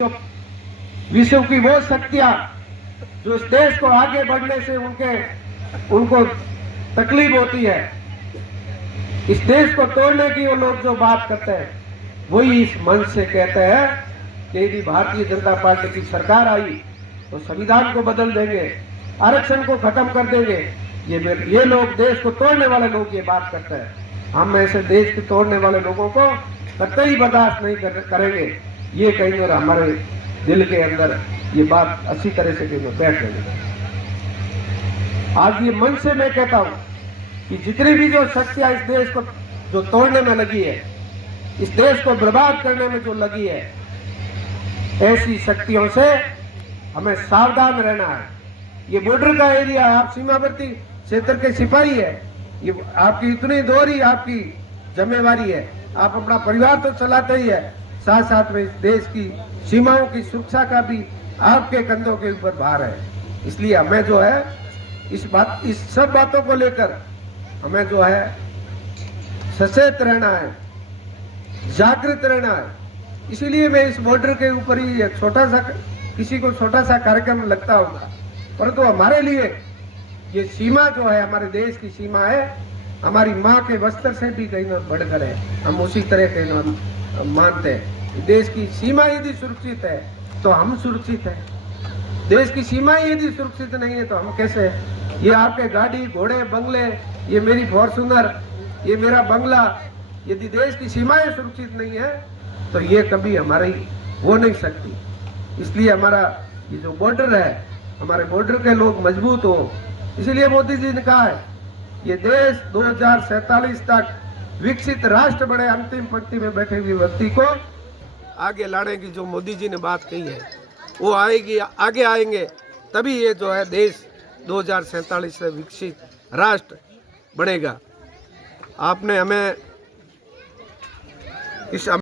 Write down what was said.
जो विश्व की वो शक्तियां जो इस देश को आगे बढ़ने से उनको तकलीफ होती है, इस देश को तोड़ने की वो लोग जो बात करते हैं, वही इस मंच से कहते हैं कि यदि भारतीय जनता पार्टी की सरकार आई तो संविधान को बदल देंगे, आरक्षण को खत्म कर देंगे। ये लोग, देश को तोड़ने वाले लोग ये बात करते हैं। हम ऐसे देश को तोड़ने वाले लोगों को कतई बर्दाश्त नहीं करेंगे। ये कहीं और हमारे दिल के अंदर ये बात अच्छी तरह से कहीं बैठ गई। आज ये मन से मैं कहता हूं कि जितनी भी जो शक्तियां इस देश को जो तोड़ने में लगी है, इस देश को बर्बाद करने में जो लगी है, ऐसी शक्तियों से हमें सावधान रहना है। ये बॉर्डर का एरिया, आप सीमावर्ती क्षेत्र के सिपाही है, ये आपकी इतनी दोहरी आपकी जिम्मेवारी है। आप अपना परिवार तो चलाते ही है, साथ साथ में इस देश की सीमाओं की सुरक्षा का भी आपके कंधों के ऊपर भार है। इसलिए हमें जो है इस सब बातों को लेकर हमें जो है सचेत रहना है, जागृत रहना है। इसीलिए मैं इस बॉर्डर के ऊपर ही एक किसी को छोटा सा कार्यक्रम लगता होगा, परंतु हमारे लिए ये सीमा जो है, हमारे देश की सीमा है, हमारी माँ के वस्त्र से भी कहीं ना बढ़कर है। हम उसी तरह कहीं ना मानते हैं। देश की सीमा यदि सुरक्षित है तो हम सुरक्षित हैं। देश की सीमाएं यदि सुरक्षित नहीं है तो हम कैसे हैं? ये आपके गाड़ी घोड़े बंगले, ये मेरी फॉर्चूनर, ये मेरा बंगला, यदि देश की सीमाएं सुरक्षित नहीं है तो ये कभी हमारी हो नहीं सकती। इसलिए हमारा ये जो बॉर्डर है, हमारे बॉर्डर के लोग मजबूत हो। इसलिए मोदी जी ने कहा है ये देश 2047 तक विकसित राष्ट्र बने। अंतिम पंक्ति में बैठे हुए व्यक्ति को आगे लाने की जो मोदी जी ने बात कही है, वो आएगी, आगे आएंगे तभी ये जो है देश 2047 से विकसित राष्ट्र बनेगा। आपने हमें इस